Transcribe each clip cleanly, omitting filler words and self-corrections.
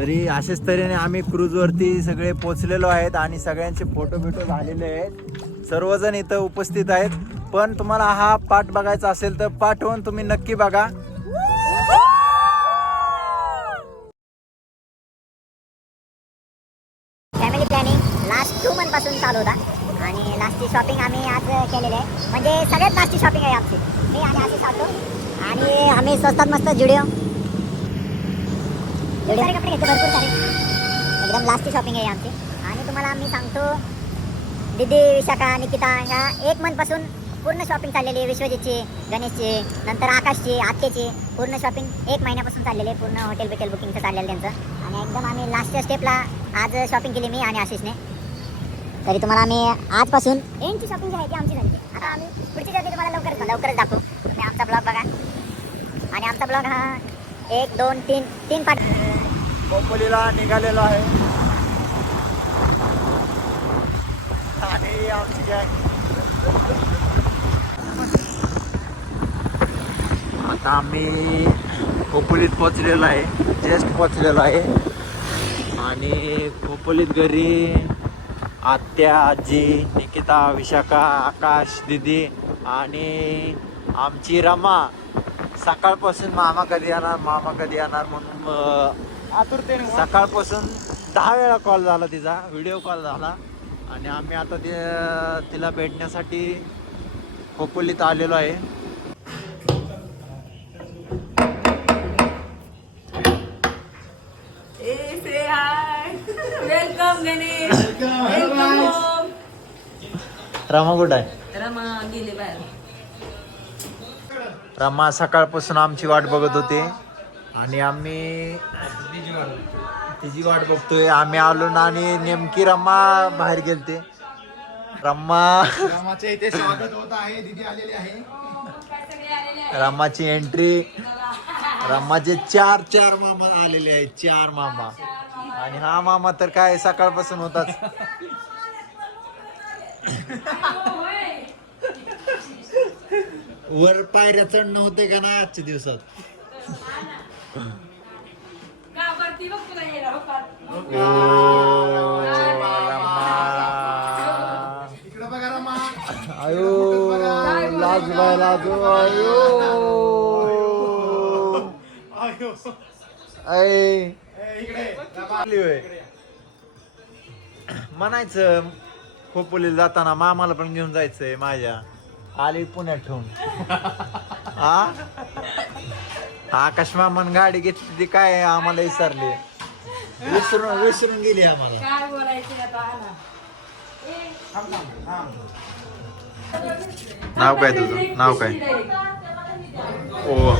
तरी अशाच तऱ्हेने आम्ही क्रूजवरती सगळे पोचलेलो आहेत आणि सगळ्यांचे फोटो बिटो झालेले आहेत. सर्वजण इथं उपस्थित आहेत. पण तुम्हाला हा पाठ बघायचा असेल तर पाठ होऊन तुम्ही नक्की बघा. फॅमिली प्लॅनिंग लास्ट 2 मंथ पासून चालू होता आणि लास्टची शॉपिंग आम्ही आज केलेली आहे. म्हणजे सगळ्यात लास्टची शॉपिंग आहे आमची. मी आणि आधी चालतो आणि आम्ही स्वस्तात मस्त जुडिओ कपडे घेतो भरपूर सारे. एकदम लास्टची शॉपिंग आहे आमची. आणि तुम्हाला आम्ही सांगतो दीदी, विशाखा, निकिता ह्या 1 मंथ पासून पूर्ण शॉपिंग चाललेली आहे. विश्वजितची, गणेशची, नंतर आकाशची, आत्याची पूर्ण शॉपिंग 1 महिन्यापासून चाललेली आहे. पूर्ण हॉटेल बुकिंगचं चाललेलं त्यांचं. आणि एकदम आम्ही लास्टच्या स्टेपला आज शॉपिंग केली मी आणि आशिषने. तरी तुम्हाला आम्ही आजपासून एंडची शॉपिंग जी आहे ती आमची झाली. आता आम्ही पुढची जर्नी तुम्हाला लवकरच दाखवू. तुम्ही आमचा ब्लॉग बघा. आणि आमचा ब्लॉग हा 1, 2, 3 पार्ट. खोपोलीला निघालेलो आहे आणि आमची गँग आता आम्ही खोपोलीत पोचलेलो आहे. जस्ट पोचलेलो आहे आणि खोपोलीत घरी आत्या, आजी, निकिता, विशाखा, आकाश, दीदी आणि आमची रमा सकाळपासून मामा कधी येणार म्हणून सकाळपासून 10 वेळा कॉल झाला, तिचा व्हिडिओ कॉल झाला. आणि आम्ही आता तिला भेटण्यासाठी खोपोलीत आलेलो आहे. वेलकम गणेश. रमा कुठं आहे? रमा गेली बाहेर. रमा सकाळपासून आमची वाट बघत होते आणि आम्ही तिची वाट बघतोय. आम्ही आलो ना आणि नेमकी रमा बाहेर गेलते. रमाच्या इथे स्वागत होत आहे. दीदी आलेली आहे. रमाची एंट्री. रमाचे 4 मामा आलेले आहेत. 4 मामा. आणि हा मामा तर काय सकाळपासून होताच. वर पायऱ्या चढणं होते का नाही आजच्या दिवसात. इकडे बघा रमा. आयो लाज बाय लाजो. आयो ऐ म्हणायचं खोपोलीला जाताना मामाला पण घेऊन जायचंय माझ्या. आली पुण्यात ठेवून. आकाश मामान गाडी घेतली ती काय आम्हाला विसरली. विसरून गेली आम्हाला. काय बोलायचं आता. नाव काय तुझं? नाव काय? ओ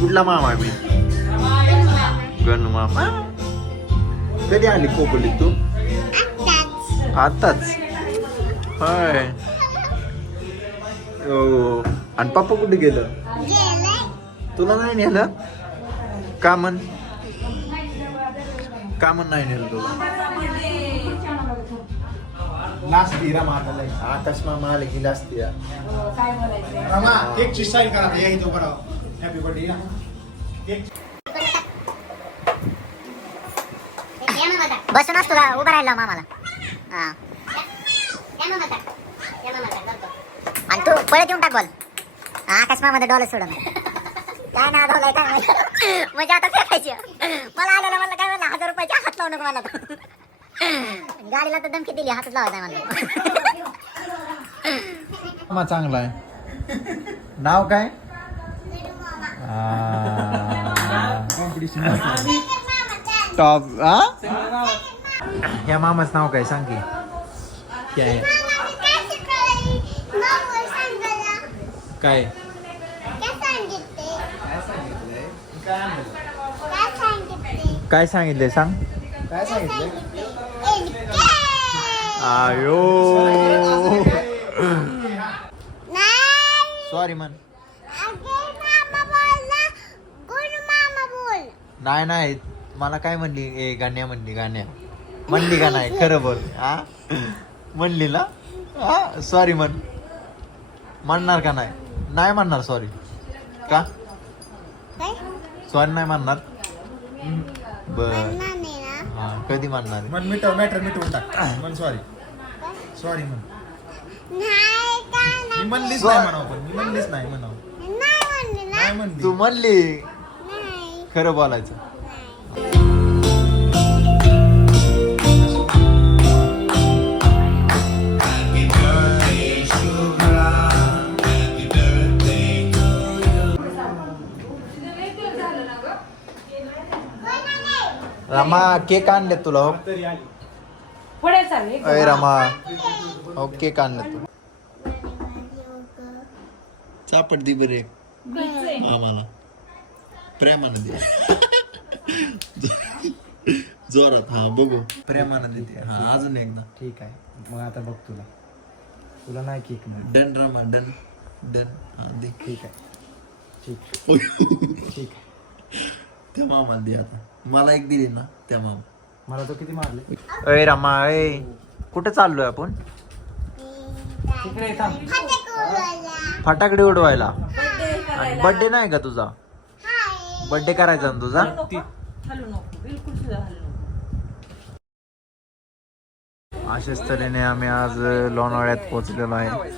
कुठला मामा आहे? मी गणू मामा. कधी आली खोपोलीत तू? आताच होय. आणि पप्पा कुठे गेलं? तुला नाही नेलं का? म्हण नाही नेलं तुला? लास्ट रमा आकाश मामा आले की लास्ट या. काय बोलायचं. रमा केकची स्टाईल करा. या इथं बरं. Happy birthday. बसून असतो का उभा राहिला मामाला. आणि तू पळत येऊन टाक बॉल. आकाश मामा डॉलर सोडून काय ना डॉलर काय म्हणजे आता फेकायची. मला आलेला म्हणलं काय म्हणलं 1000 रुपयाची हात लावू नको मला. गाडीला तर धमकी दिली हातच लावायचा म्हणलं. मामा चांगला आहे. नाव काय? टॉप. या मामाच नाव काय सांग की. क्या आहे? काय काय सांगितलंय सांग. काय सांगितलं? आयो सॉरी म्हण. नाही मला काय म्हणली? ए गाण्या म्हणली. म्हणली का नाही? खरं बोल. म्हणली ना? सॉरी म्हण. म्हणणार का नाही? नाही म्हणणार सॉरी का? सॉरी नाही म्हणणार. बर हा कधी मानणार आहे? मन मॅटर मिटवून टाक मन सॉरी म्हण मी म्हणलीच नाही म्हणावं पण मी म्हणलीच नाही म्हणावं नाही म्हणली तू म्हणली खरं बोलायचं. रमा केक आणले तुला हो. पुढे चालले अय रमा हो केक आणले तू चापट दे बरे आम्हाला प्रेमानं दे जोरात हा बघू प्रेमानं देते हा अजून एकदा. ठीक आहे मग आता बघ तुला नाही केक नाही डन रमा डन डन हा दे. ठीक आहे ठीक आहे त्या मामाला दे आता. मला एक दिली ना त्या मामा. मला तो किती मारले अय रमा अय कुठे चाललोय आपण? तिकडे थांब फटाकडे उडवायला. बर्थडे नाही का तुझा? बर्थडे करायचा ना तुझा? हलू नको बिलकुल सुद्धा हलू नको. अशाच तऱ्हेने आम्ही आज लोणावळ्यात पोहोचलेलो आहे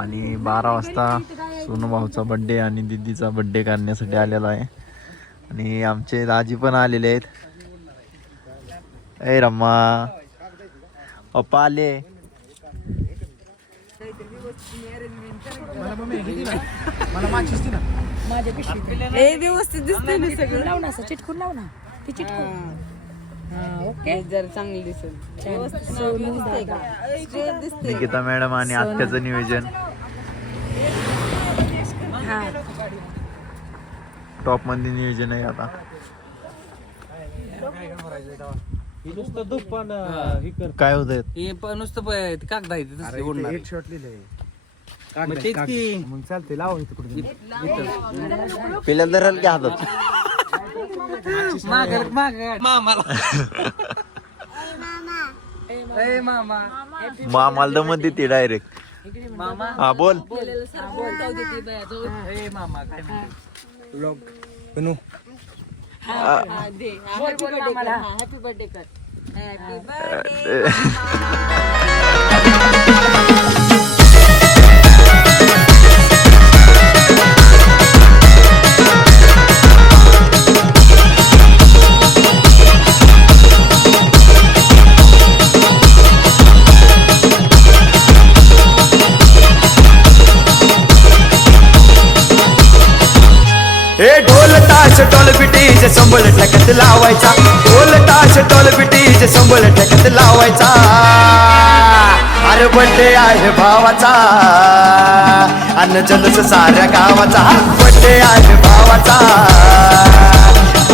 आणि 12 वाजता सोनू भाऊचा बर्थडे आणि दीदीचा बर्थडे करण्यासाठी आलेलो आहे आणि आमचे दाजी पण आलेले आहेत. ए रम्मा पप्पा आले. मला माचीस दे ना ए व्यवस्थित दिसते ना सगळं. लाव ना असं चिटकून लाव ना ते चिटकून. ओके जर चांगली दिसेल निकिता मॅडम आणि आत्याचं नियोजन टॉप मध्ये नियोजन आहे आता. काय होत नुसतं कागद आहे ते ओढणार. एक शॉट लिहिले मग तेच की. मग चालते लावा इथं कुठे पेल्या धराल की हातात मामाला ए मामा मामाला दमत देते डायरेक्ट. मामा हा बोल. ए मामा काय म्हणते? ब्लॉग बनू बोल बोल मामाला. हॅपी बर्थडे कर. हे ढोल ताश टोल पिटीचे संबळ ठेकत लावायचा. ढोल ताश टोल पिटीचे संबळ ठेकत लावायचा. अरे बड्डे आहे भावाचा अन्न जलस साऱ्या गावाचा. बड्डे आहे भावाचा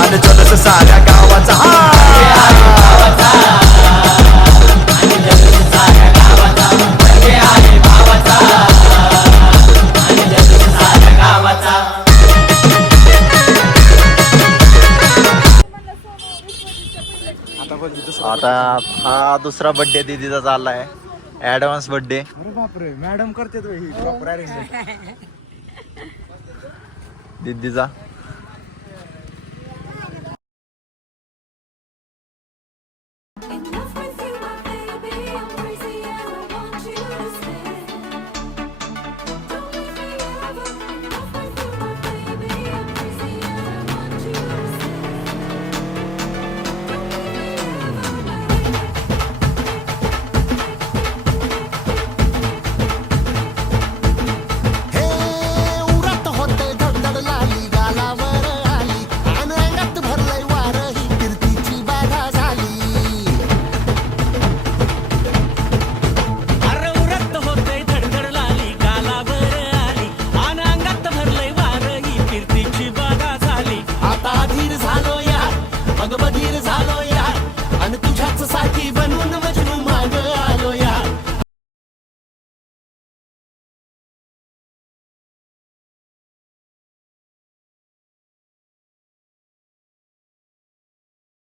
अन्न जलस साऱ्या गावाचा. आता हा दुसरा बर्थडे दीदीचा चाललाय. Advance birthday. अरे बापरे मॅडम करते तो ही प्रॉपर अरेंजमेंट दीदीचा